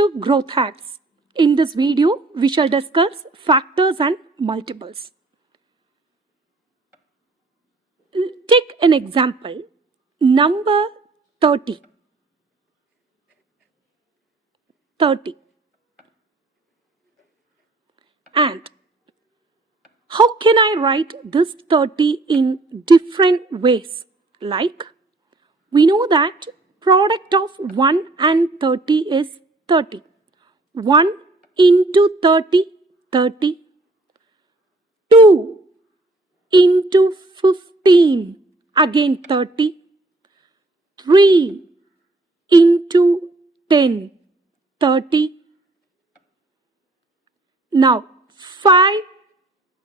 to growth hacks. In this video, we shall discuss factors and multiples. Take an example, number 30. 30. And how can I write this 30 in different ways? Like, we know that product of 1 and 30 is 30. 1 into 30, 30. 2 into 15, again 30. 3 into 10, 30. Now, 5,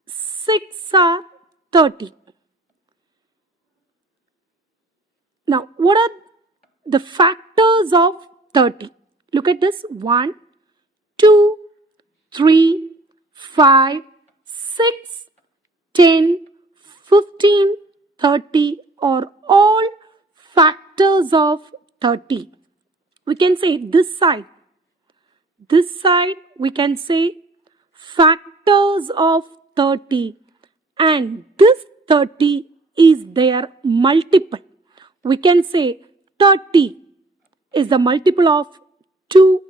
6 are 30. Now, what are the factors of 30? Look at this. 1, 2, 3, 5, 6, 10, 15, 30 are all factors of 30. We can say this side we can say factors of 30, and this 30 is their multiple. We can say 30 is the multiple of 2.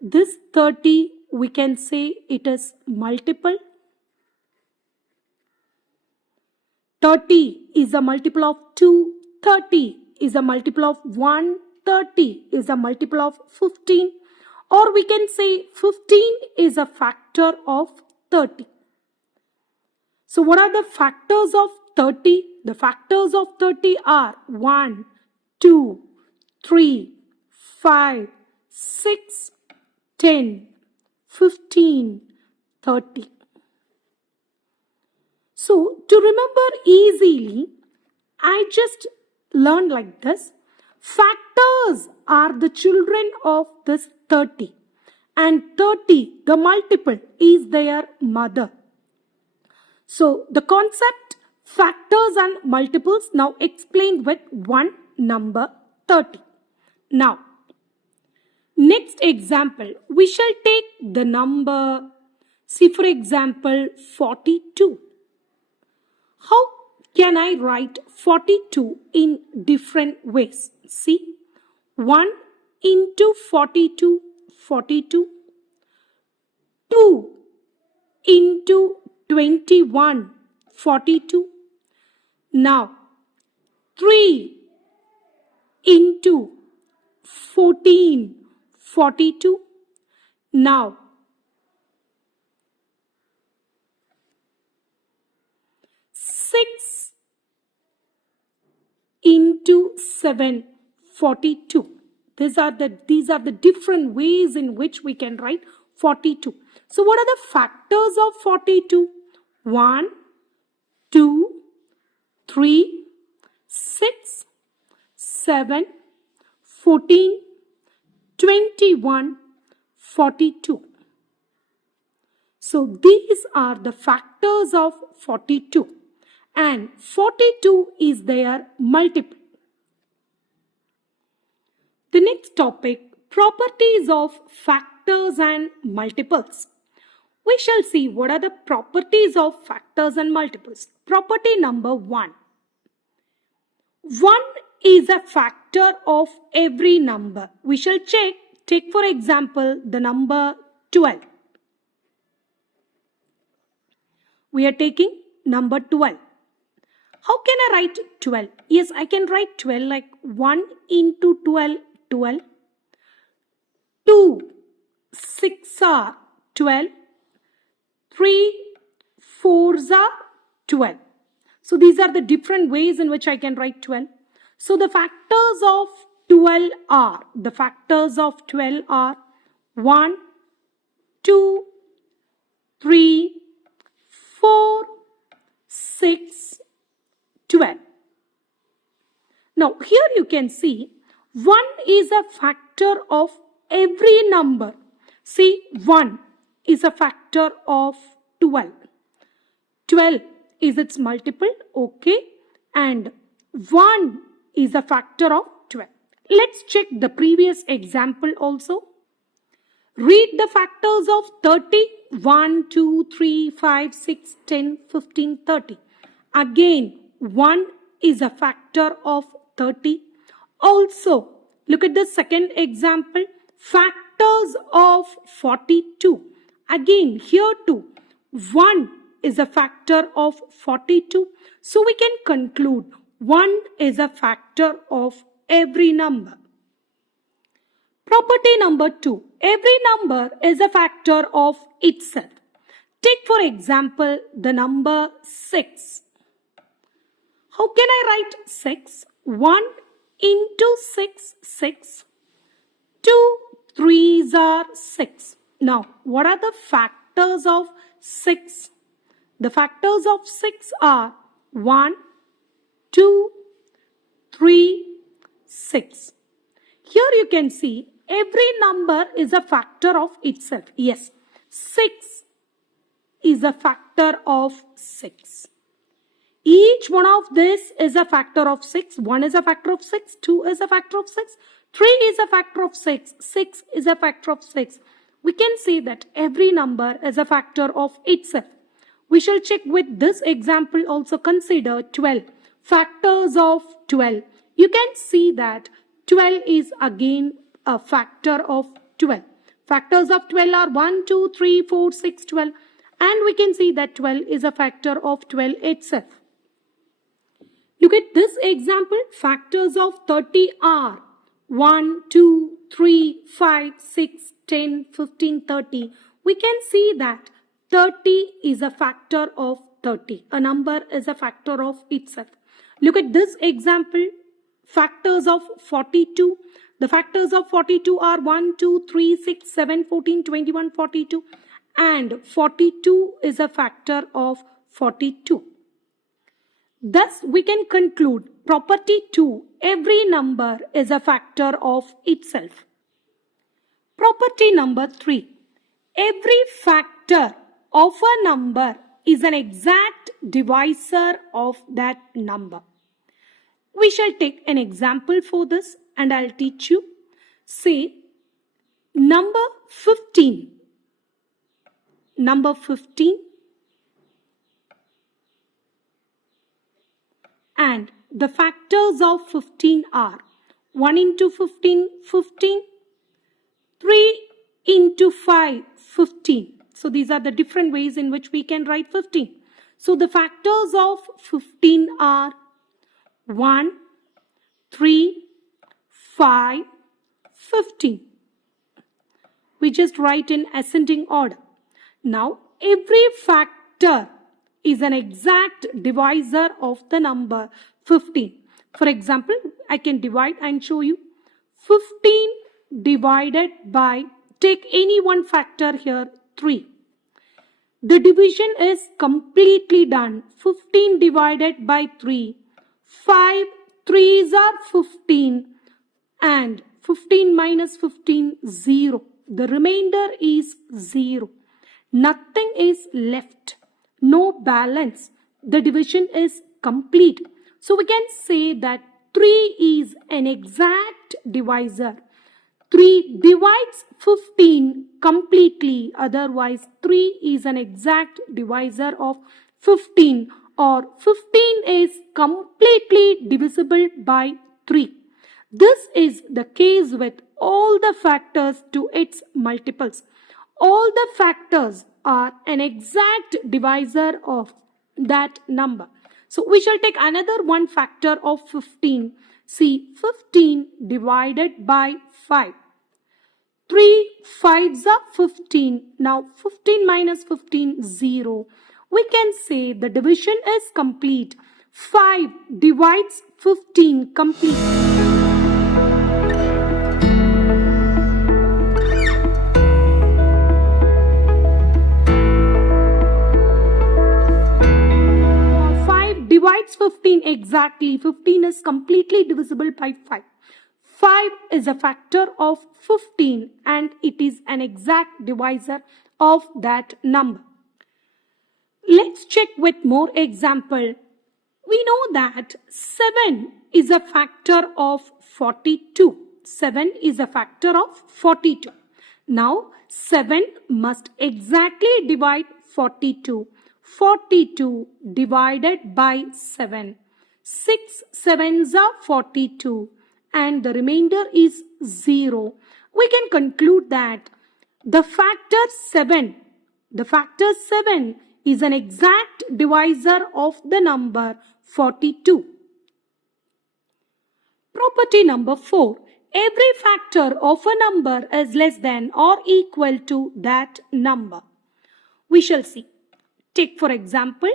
This 30 we can say it is multiple. 30 is a multiple of 2. 30 is a multiple of 1. 30 is a multiple of 15. Or we can say 15 is a factor of 30. So what are the factors of 30? The factors of 30 are 1, 2, 3, 5, 6, 10, 15, 30. So to remember easily, I just learned like this. Factors are the children of this 30, and 30, the multiple, is their mother. So the concept factors and multiples now explained with one number 30. Now, next example, we shall take the number, see for example, 42. How can I write 42 in different ways? See, 1 into 42, 42. 2 into 21, 42. Now, 3 into 14, 42. Now, 6 into 7, 42. These are the different ways in which we can write 42. So what are the factors of 42? 1, 2, 3, 6, 7, 14, 21, 42. So these are the factors of 42, and 42 is their multiple. The next topic, properties of factors and multiples. We shall see what are the properties of factors and multiples. Property number 1. 1 is a factor of every number. We shall take for example the number 12. We are taking number 12. How can I write 12? Yes, I can write 12 like 1 into 12, 12. 2, 6 are 12. 3, 4s are 12. So these are the different ways in which I can write 12. So the factors of 12 are 1, 2, 3, 4, 6, 12. Now here you can see 1 is a factor of every number. See, 1 is a factor of 12. 12 is its multiple, okay, and 1 is a factor of 12. Let's check the previous example also. Read the factors of 30. 1, 2, 3, 5, 6, 10, 15, 30. Again, 1 is a factor of 30. Also, look at the second example. Factors of 42. Again, here too, 1 is a factor of 42. So we can conclude 1 is a factor of every number. Property number 2. Every number is a factor of itself. Take for example the number 6. How can I write 6? 1 into 6, 6. 2 3s are 6. Now, what are the factors of 6? The factors of 6 are 1, 2, 3, 6. Here you can see every number is a factor of itself. Yes, 6 is a factor of 6. Each one of this is a factor of 6. 1 is a factor of 6. 2 is a factor of 6. 3 is a factor of 6. 6 is a factor of 6. We can say that every number is a factor of itself. We shall check with this example also. Consider 12. Factors of 12. You can see that 12 is again a factor of 12. Factors of 12 are 1, 2, 3, 4, 6, 12. And we can see that 12 is a factor of 12 itself. Look at this example. Factors of 30 are 1, 2, 3, 5, 6, 10, 15, 30. We can see that 30 is a factor of 30. A number is a factor of itself. Look at this example. Factors of 42. The factors of 42 are 1, 2, 3, 6, 7, 14, 21, 42. And 42 is a factor of 42. Thus, we can conclude property 2. Every number is a factor of itself. Property number 3. Every factor of a number is an exact divisor of that number. We shall take an example for this and I'll teach you. Say, number 15. Number 15 and the factors of 15 are 1 into 15, 15, 3 into 5, 15. So these are the different ways in which we can write 15. So the factors of 15 are 1, 3, 5, 15. We just write in ascending order. Now, every factor is an exact divisor of the number 15. For example, I can divide and show you. 15 divided by, take any one factor here, 3. The division is completely done. 15 divided by 3. 5 3s are 15 and 15 minus 15, 0. The remainder is 0. Nothing is left. No balance. The division is complete. So we can say that 3 is an exact divisor. 3 divides 15 completely. Otherwise, 3 is an exact divisor of 15, or 15 is completely divisible by 3. This is the case with all the factors to its multiples. All the factors are an exact divisor of that number. So we shall take another one factor of 15. See, 15 divided by 5. 3 5s are 15. Now 15 minus 15, 0. We can say the division is complete. 5 divides 15 completely. Divides 15 exactly. 15 is completely divisible by 5. 5 is a factor of 15 and it is an exact divisor of that number. Let's check with more example. We know that 7 is a factor of 42. 7 is a factor of 42. Now 7 must exactly divide 42. 42 divided by 7. 6 sevens are 42 and the remainder is 0. We can conclude that the factor 7 is an exact divisor of the number 42. Property number 4. Every factor of a number is less than or equal to that number. We shall see. Take for example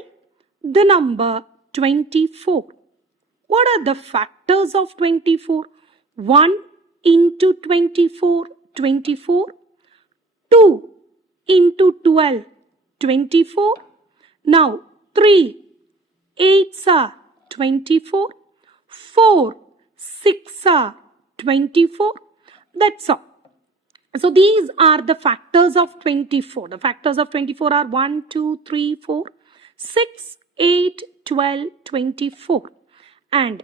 the number 24. What are the factors of 24? 1 into 24, 24. 2 into 12, 24. Now 3 8s are 24. 4 6 are 24. That's all. So these are the factors of 24. The factors of 24 are 1, 2, 3, 4, 6, 8, 12, 24. And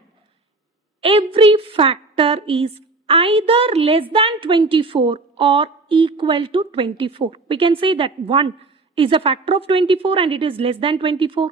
every factor is either less than 24 or equal to 24. We can say that 1 is a factor of 24 and it is less than 24.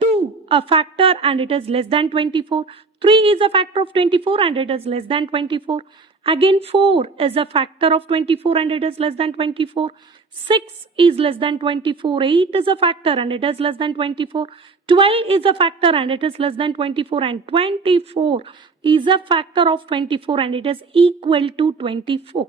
2 a factor and it is less than 24. 3 is a factor of 24 and it is less than 24. Again 4 is a factor of 24 and it is less than 24. 6 is less than 24. 8 is a factor and it is less than 24. 12 is a factor and it is less than 24. And 24 is a factor of 24 and it is equal to 24.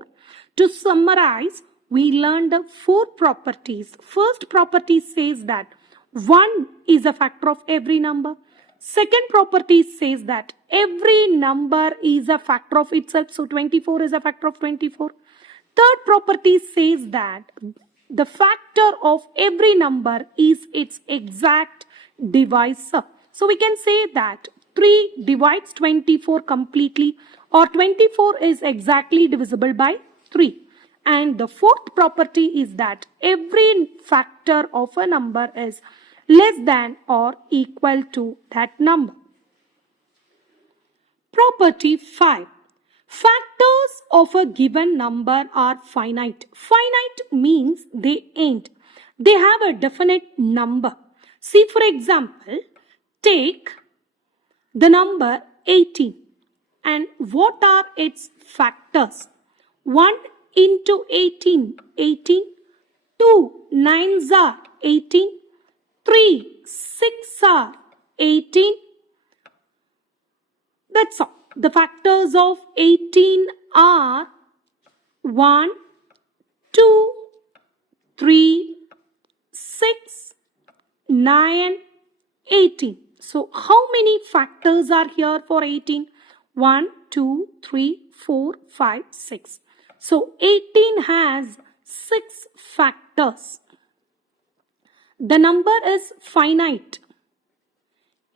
To summarize, we learned 4 properties. First property says that 1 is a factor of every number. Second property says that every number is a factor of itself. So 24 is a factor of 24. Third property says that the factor of every number is its exact divisor. So we can say that 3 divides 24 completely, or 24 is exactly divisible by 3. And the fourth property is that every factor of a number is less than or equal to that number. Property 5. Factors of a given number are finite. Finite means they end. They have a definite number. See, for example, take the number 18. And what are its factors? 1 into 18, 18. 2 9s are 18. 3 6 are 18. That's all. The factors of 18 are 1, 2, 3, 6, 9, 18. So how many factors are here for 18? 1, 2, 3, 4, 5, 6. So 18 has 6 factors. The number is finite.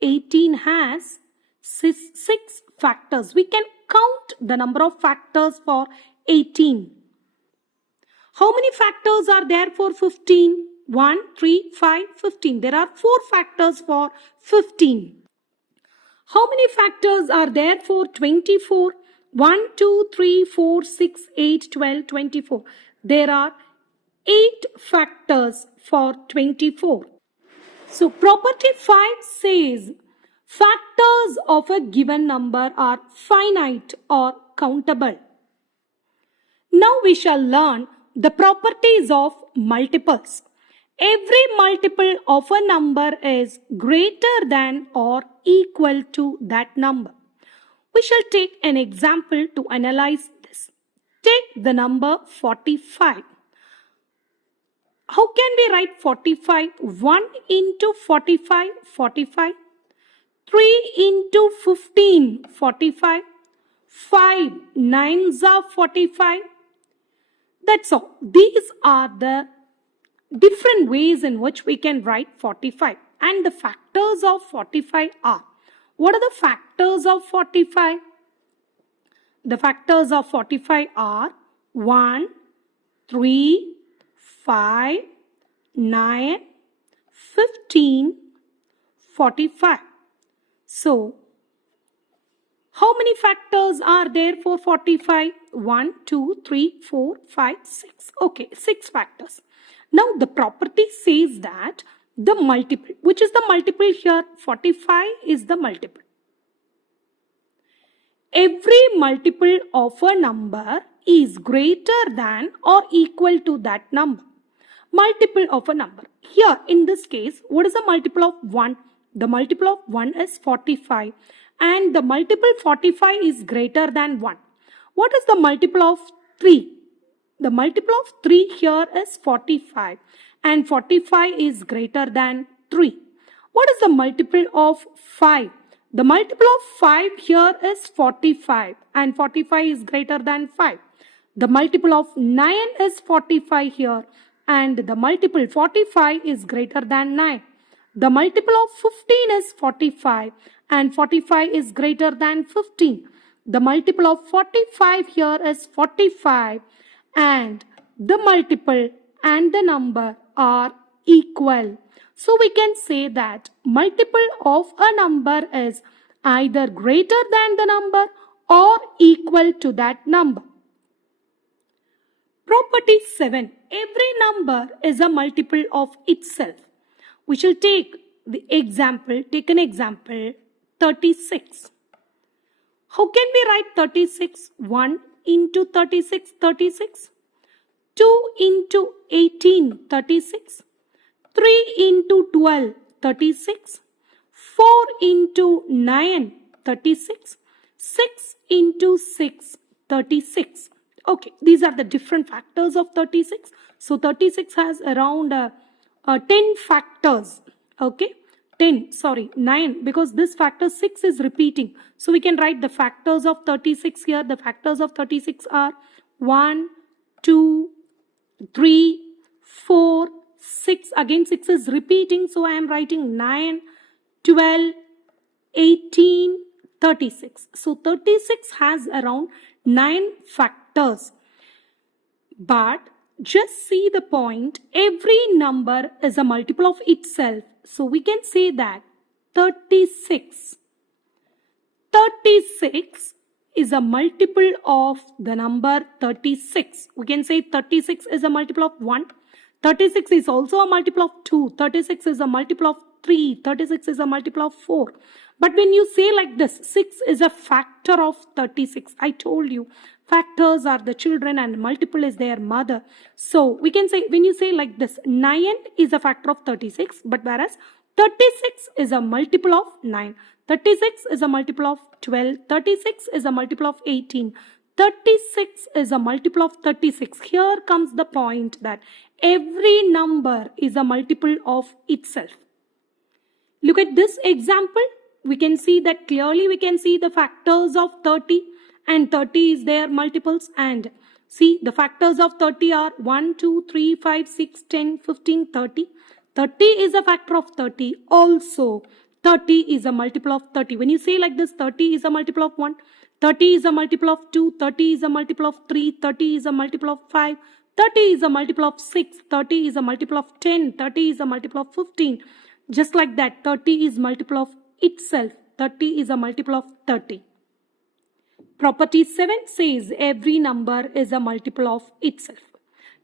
18 has 6 factors. We can count the number of factors for 18. How many factors are there for 15? 1, 3, 5, 15. There are 4 factors for 15. How many factors are there for 24? 1, 2, 3, 4, 6, 8, 12, 24. There are 8 factors for 24. So property 5 says factors of a given number are finite or countable. Now we shall learn the properties of multiples. Every multiple of a number is greater than or equal to that number. We shall take an example to analyze this. Take the number 45. How can we write 45? 1 into 45, 45. 3 into 15, 45. 5 9s are 45. That's all. These are the different ways in which we can write 45. And the factors of 45 are. What are the factors of 45? The factors of 45 are 1, 3, 5, 9, 15, 45. So, How many factors are there for 45? 1, 2, 3, 4, 5, 6. Okay, 6 factors. Now the property says that the multiple, which is the multiple here? 45 is the multiple. Every multiple of a number is greater than or equal to that number. Multiple of a number. Here in this case, what is the multiple of 1? The multiple of 1 is 45 and the multiple 45 is greater than 1. What is the multiple of 3? The multiple of 3 here is 45 and 45 is greater than 3. What is the multiple of 5? The multiple of 5 here is 45 and 45 is greater than 5. The multiple of 9 is 45 here and the multiple 45 is greater than 9. The multiple of 15 is 45 and 45 is greater than 15. The multiple of 45 here is 45 and the multiple and the number are equal. So we can say that multiple of a number is either greater than the number or equal to that number. Property 7. Every number is a multiple of itself. We shall take an example 36. How can we write 36? 1 into 36, 36. 2 into 18, 36. 3 into 12, 36. 4 into 9, 36. 6 into 6, 36. Okay, these are the different factors of 36. So 36 has around 10 factors. Okay, 9, because this factor 6 is repeating. So we can write the factors of 36 here. The factors of 36 are 1, 2, 3, 4, 6. Again 6 is repeating. So I am writing 9, 12, 18, 36. So 36 has around 9 factors. But just see the point. Every number is a multiple of itself. So we can say that 36 is a multiple of the number 36. We can say 36 is a multiple of 1. 36 is also a multiple of 2. 36 is a multiple of 3. 36 is a multiple of 4. But when you say like this, 6 is a factor of 36. I told you, factors are the children and multiple is their mother. So we can say, when you say like this, 9 is a factor of 36, but whereas 36 is a multiple of 9. 36 is a multiple of 12. 36 is a multiple of 18. 36 is a multiple of 36. Here comes the point that every number is a multiple of itself. Look at this example. We can see that clearly. We can see the factors of 30 and 30 is their multiples. And see, the factors of 30 are 1, 2, 3, 5, 6, 10, 15, 30. 30 is a factor of 30. Also, 30 is a multiple of 30. When you say like this, 30 is a multiple of 1. 30 is a multiple of 2. 30 is a multiple of 3. 30 is a multiple of 5. 30 is a multiple of 6. 30 is a multiple of 10. 30 is a multiple of 15. Just like that, 30 is multiple of itself. 30 is a multiple of 30. Property 7 says every number is a multiple of itself.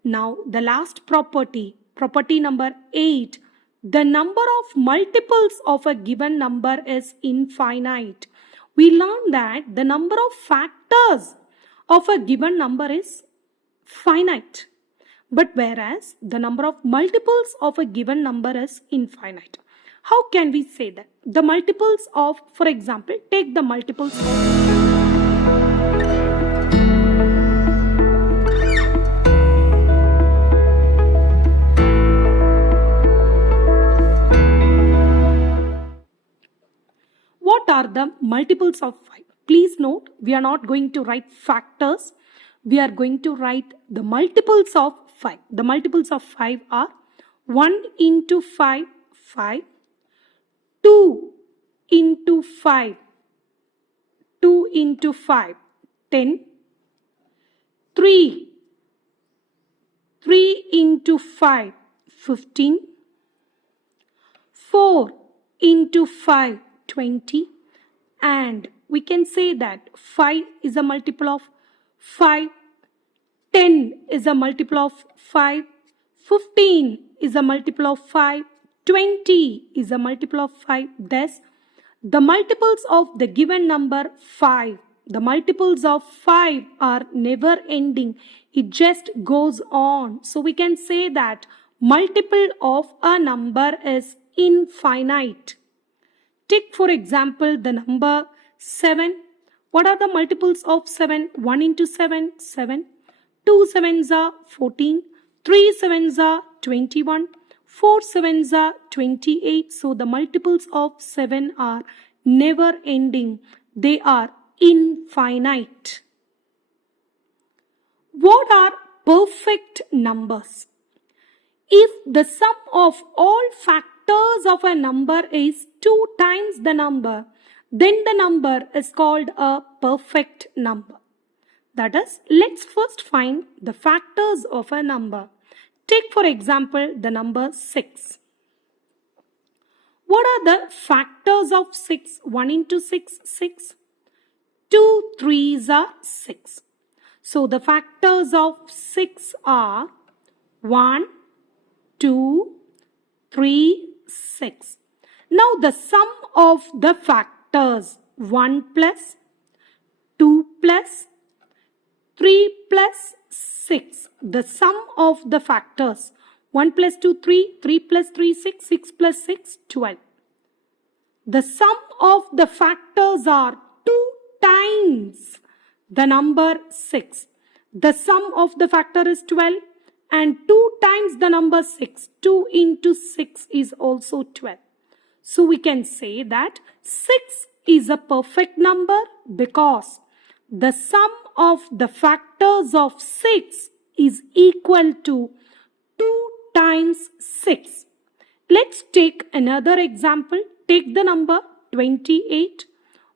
Now the last property, property number 8. The number of multiples of a given number is infinite. We learned that the number of factors of a given number is finite. But whereas the number of multiples of a given number is infinite. How can we say that? The multiples of, for example, take the multiples of what are the multiples of 5? Please note, we are not going to write factors. We are going to write the multiples of 5. The multiples of 5 are 1 into 5, 5. 2 into 5, 2 into 5, 10. 3 into 5, 15. 4 into 5, 20. And we can say that 5 is a multiple of 5, 10 is a multiple of 5, 15 is a multiple of 5, 20 is a multiple of 5. Thus, the multiples of the given number 5, the multiples of 5 are never ending. It just goes on. So we can say that multiple of a number is infinite. Take for example the number 7. What are the multiples of 7? 1 into 7, 7. 2 sevens are 14. 3 sevens are 21. 4 sevens are 28. So the multiples of 7 are never ending. They are infinite. What are perfect numbers? If the sum of all factors of a number is 2 times the number, then the number is called a perfect number. That is, let's first find the factors of a number. Take for example the number 6. What are the factors of 6? 1 into 6, 6. 2 3s are 6. So the factors of 6 are 1, 2, 3, 6. Now the sum of the factors 1 plus 2 plus 3 plus 6. The sum of the factors 1 plus 2, 3, 3 plus 3, 6, 6 plus 6, 12. The sum of the factors are 2 times the number 6. The sum of the factor is 12 and 2 times the number 6. 2 into 6 is also 12. So we can say that 6 is a perfect number because the sum of the factors of 6 is equal to 2 times 6. Let's take another example. Take the number 28.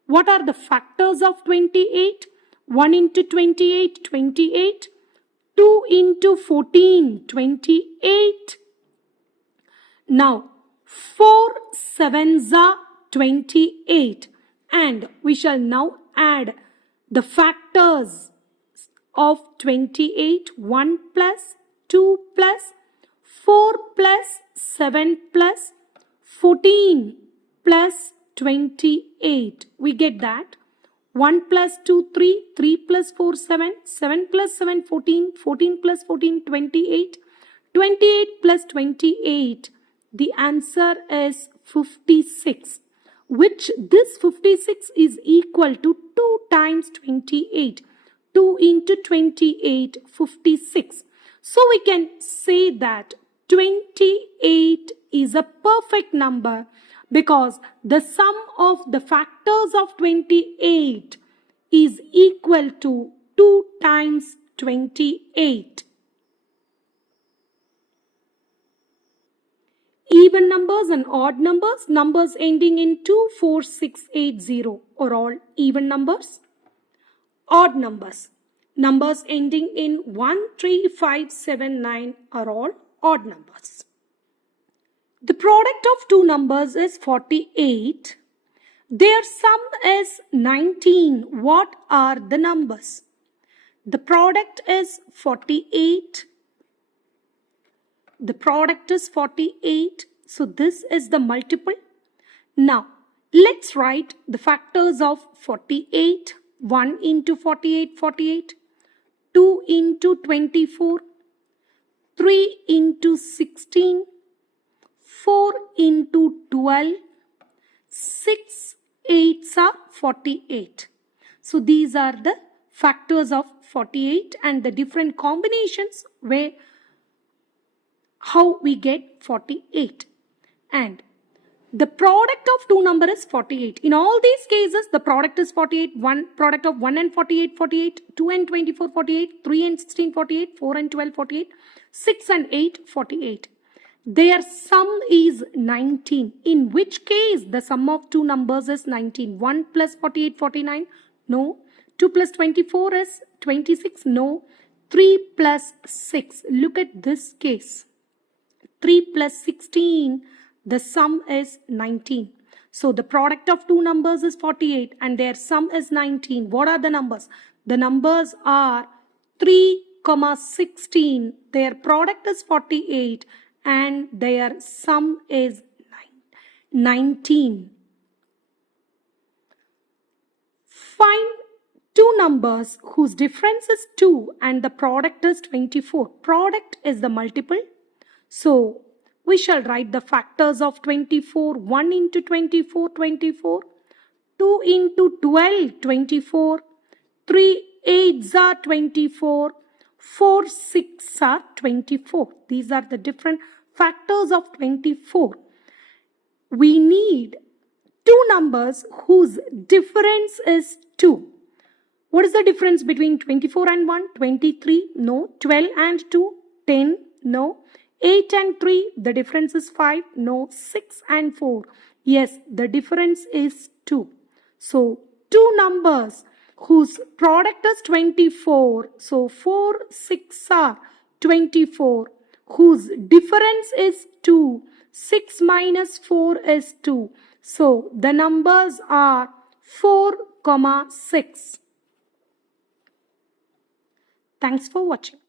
What are the factors of 28? 1 into 28, 28. 2 into 14, 28. Now, 4 sevens are 28. And we shall now add the factors of 28. 1 plus, 2 plus, 4 plus, 7 plus, 14 plus 28. We get that 1 plus 2, 3, 3 plus 4, 7, 7 plus 7, 14, 14 plus 14, 28, 28 plus 28. The answer is 56, which this 56 is equal to 2 times 28. 2 into 28, 56. So we can say that 28 is a perfect number because the sum of the factors of 28 is equal to 2 times 28. Even numbers and odd numbers, numbers ending in 2, 4, 6, 8, 0 are all even numbers. Odd numbers, numbers ending in 1, 3, 5, 7, 9 are all odd numbers. The product of two numbers is 48. Their sum is 19. What are the numbers? The product is 48. The product is 48. So this is the multiple. Now, let's write the factors of 48. 1 into 48, 48. 2 into 24. 3 into 16. 4 into 12. 6 8s are 48. So these are the factors of 48 and the different combinations where how we get 48. And the product of two numbers is 48. In all these cases, the product is 48. Product of 1 and 48, 48. 2 and 24, 48. 3 and 16, 48. 4 and 12, 48. 6 and 8, 48. Their sum is 19. In which case the sum of two numbers is 19. 1 plus 48, 49. No. 2 plus 24 is 26. No. 3 plus 6. Look at this case. 3 plus 16. The sum is 19. So the product of two numbers is 48 and their sum is 19. What are the numbers? The numbers are 3, 16. Their product is 48 and their sum is 19. Find two numbers whose difference is 2 and the product is 24. Product is the multiple. So we shall write the factors of 24. 1 into 24, 24. 2 into 12, 24. 3 8s are 24. 4 6 are 24. These are the different factors of 24. We need two numbers whose difference is 2. What is the difference between 24 and 1? 23? No. 12 and 2? 10? No. 8 and 3? The difference is 5? No. 6 and 4? Yes, the difference is 2. So, two numbers whose product is 24. So, 4 6 are 24. Whose difference is 2. 6 minus 4 is 2. So, the numbers are 4, 6. Thanks for watching.